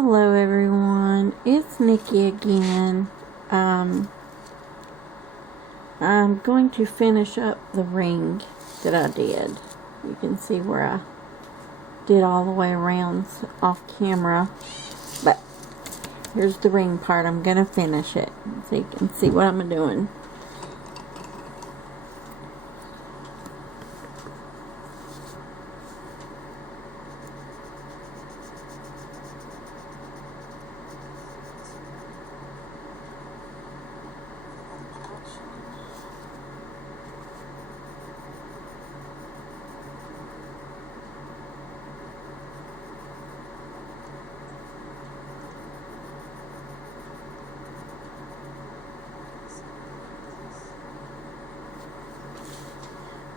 Hello everyone, it's Nikki again. I'm going to finish up the ring that I did. You can see where I did all the way around off camera, but here's the ring part. I'm going to finish it so you can see what I'm doing.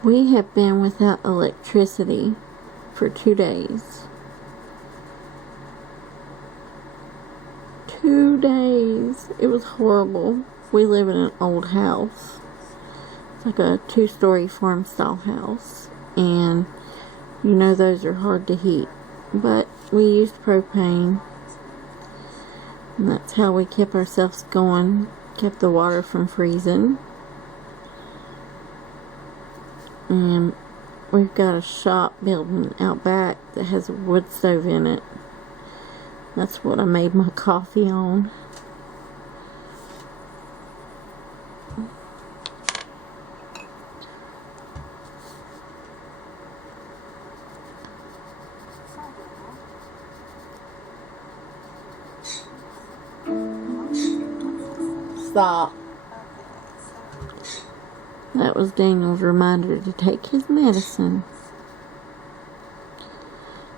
We have been without electricity for 2 days. 2 days. It was horrible. We live in an old house. It's like a 2-story farm style house. And you know those are hard to heat. But we used propane. And that's how we kept ourselves going. Kept the water from freezing. And we've got a shop building out back that has a wood stove in it. That's what I made my coffee on. Stop. That was Daniel's reminder to take his medicine.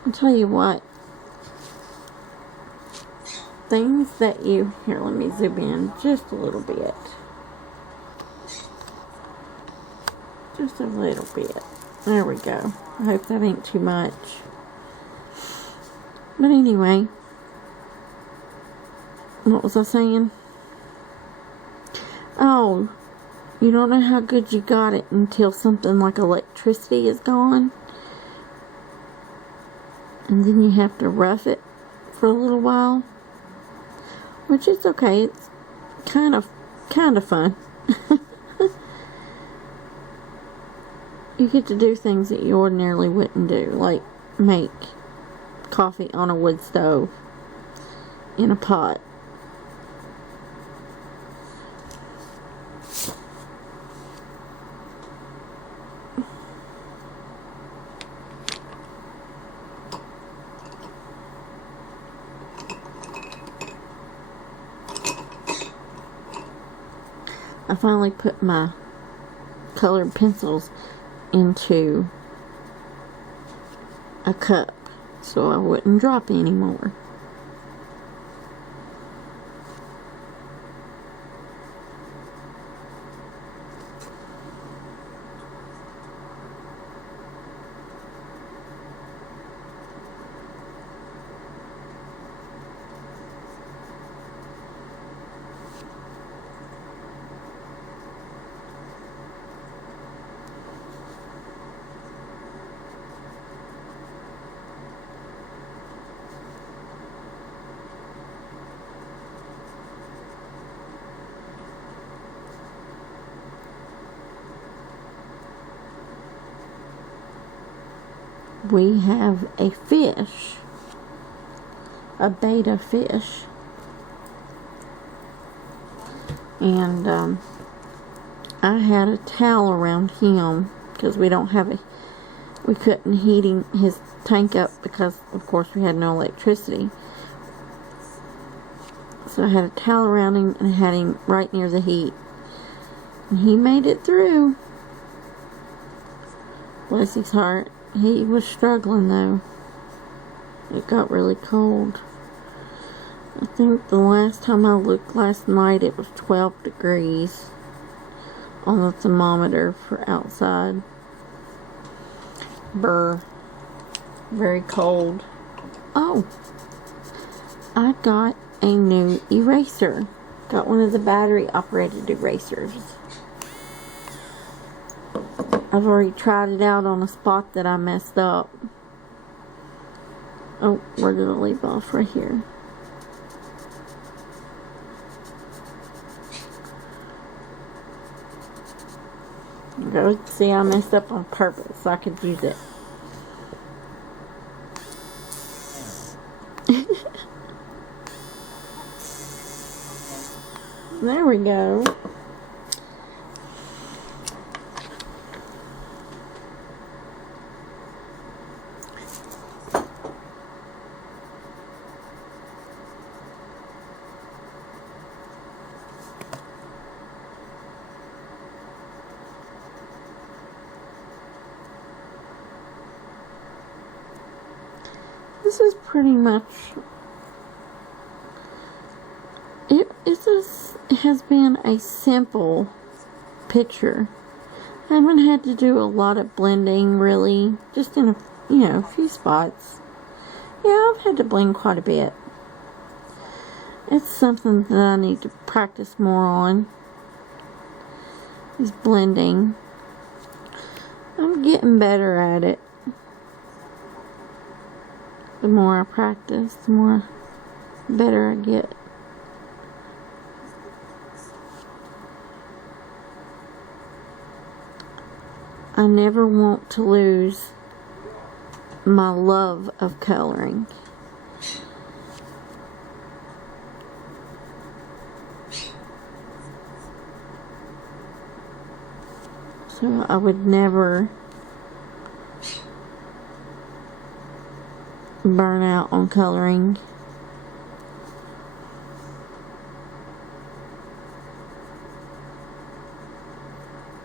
I'll tell you what. Things that you... Here, let me zoom in just a little bit. Just a little bit. There we go. I hope that ain't too much. But anyway. What was I saying? Oh... You don't know how good you got it until something like electricity is gone. And then you have to rough it for a little while. Which is okay. It's kind of fun. You get to do things that you ordinarily wouldn't do. Like make coffee on a wood stove in a pot. I finally put my colored pencils into a cup so I wouldn't drop anymore. We have a fish, a betta fish, and I had a towel around him because we couldn't heat his tank up because of course we had no electricity. So I had a towel around him and had him right near the heat, and he made it through. Bless his heart. He was struggling though. It got really cold. I think the last time I looked last night it was 12 degrees on the thermometer for outside. Brr. Very cold. Oh! I got a new eraser. Got one of the battery operated erasers. I've already tried it out on a spot that I messed up. Oh, where did I leave off? Right here. go. See, I messed up on purpose so I could use it. There we go. This is pretty much it. It has been a simple picture. I haven't had to do a lot of blending, really, just in a few spots. Yeah, I've had to blend quite a bit. It's something that I need to practice more on, is blending. I'm getting better at it. The more I practice, the better I get. I never want to lose my love of coloring. So I would never burn out on coloring.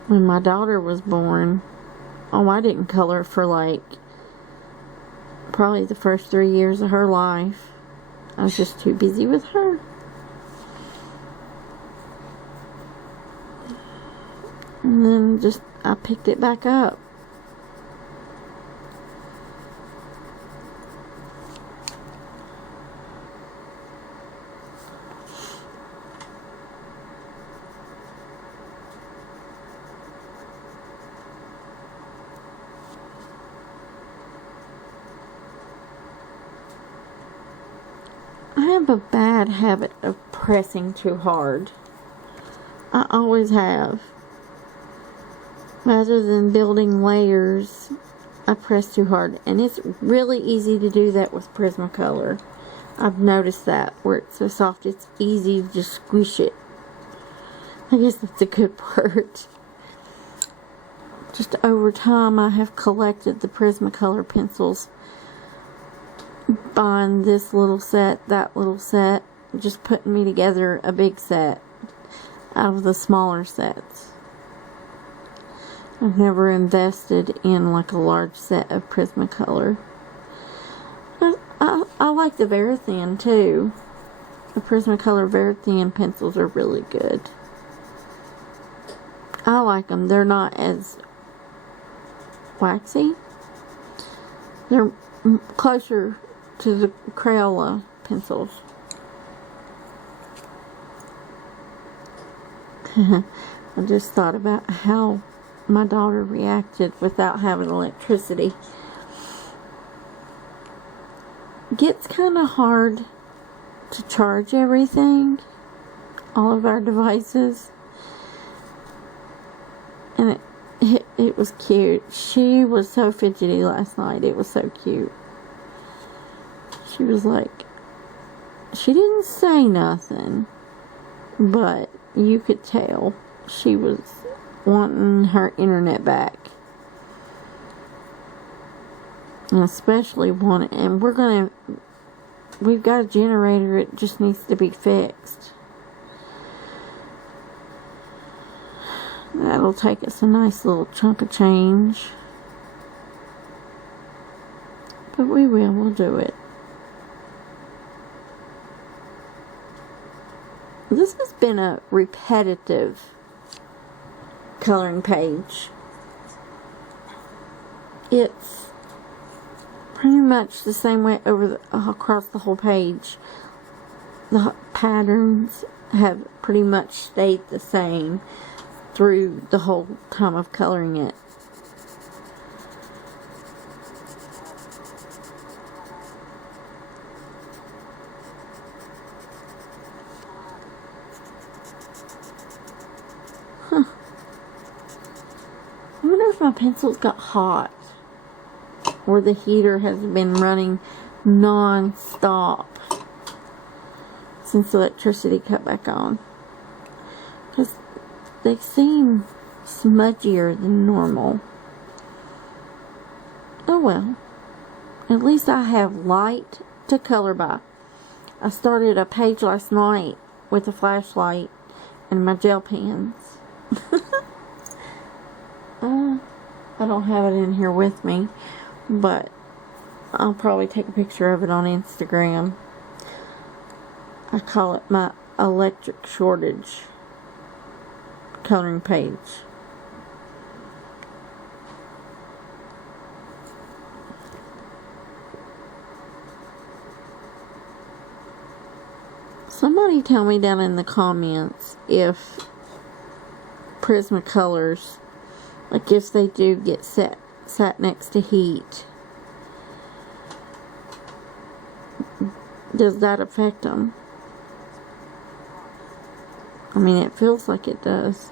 When my daughter was born, I didn't color for probably the first 3 years of her life. I was just too busy with her. And then I picked it back up. I have a bad habit of pressing too hard. I always have. Rather than building layers, I press too hard. And it's really easy to do that with Prismacolor. I've noticed that, where it's so soft, it's easy to just squish it. I guess that's a good word. Just over time, I have collected the Prismacolor pencils. Buying this little set, that little set, just putting me together a big set out of the smaller sets. I've never invested in a large set of Prismacolor. I like the Verithin too. The Prismacolor Verithin pencils are really good. I like them. They're not as waxy. They're closer to the Crayola pencils. I just thought about how my daughter reacted without having electricity. It gets kind of hard to charge everything, all of our devices, and it was cute. She was so fidgety last night. It was so cute. She was she didn't say nothing, but you could tell she was wanting her internet back. And especially and we've got a generator, it just needs to be fixed. That'll take us a nice little chunk of change. But we'll do it. This has been a repetitive coloring page. It's pretty much the same way across the whole page. The patterns have pretty much stayed the same through the whole time of coloring it. if my pencils got hot or the heater has been running non-stop since the electricity cut back on. Because they seem smudgier than normal. Oh well. At least I have light to color by. I started a page last night with a flashlight and my gel pens. I don't have it in here with me, but I'll probably take a picture of it on Instagram. I call it my electric shortage coloring page. Somebody tell me down in the comments if Prismacolors, like if they do get sat next to heat, does that affect them? I mean, it feels like it does.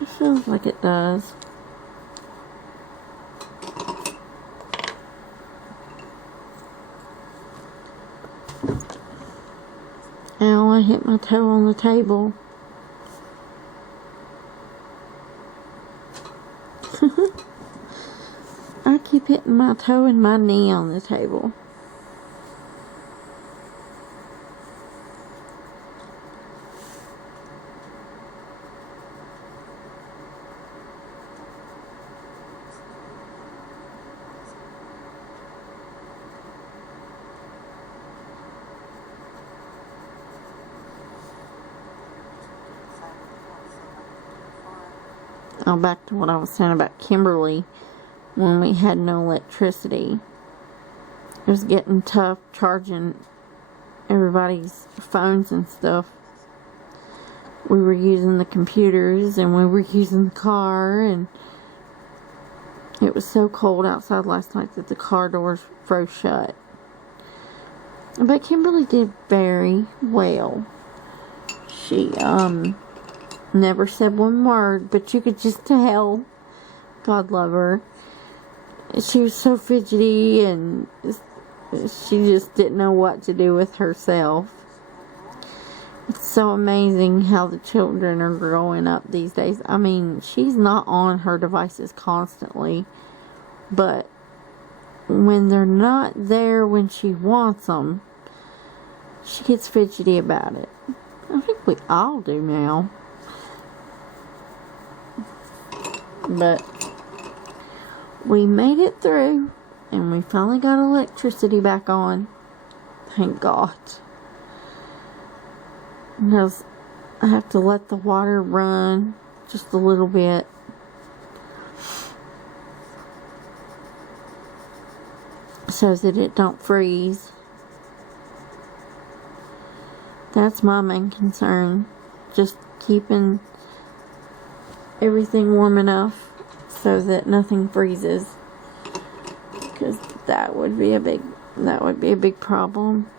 It feels like it does. Ow, I hit my toe on the table. I keep hitting my toe and my knee on the table. Oh, back to what I was saying about Kimberly. When we had no electricity, it was getting tough charging everybody's phones and stuff. We were using the computers and we were using the car, and it was so cold outside last night that the car doors froze shut. But Kimberly did very well. She never said one word, but you could just tell. God love her. She was so fidgety and she just didn't know what to do with herself. It's so amazing how the children are growing up these days. I mean, she's not on her devices constantly, but when they're not there when she wants them, she gets fidgety about it. I think we all do now. But we made it through, and we finally got electricity back on. Thank God. Because I have to let the water run just a little bit. So that it don't freeze. That's my main concern. Just keeping everything warm enough so that nothing freezes, because that would be a big problem.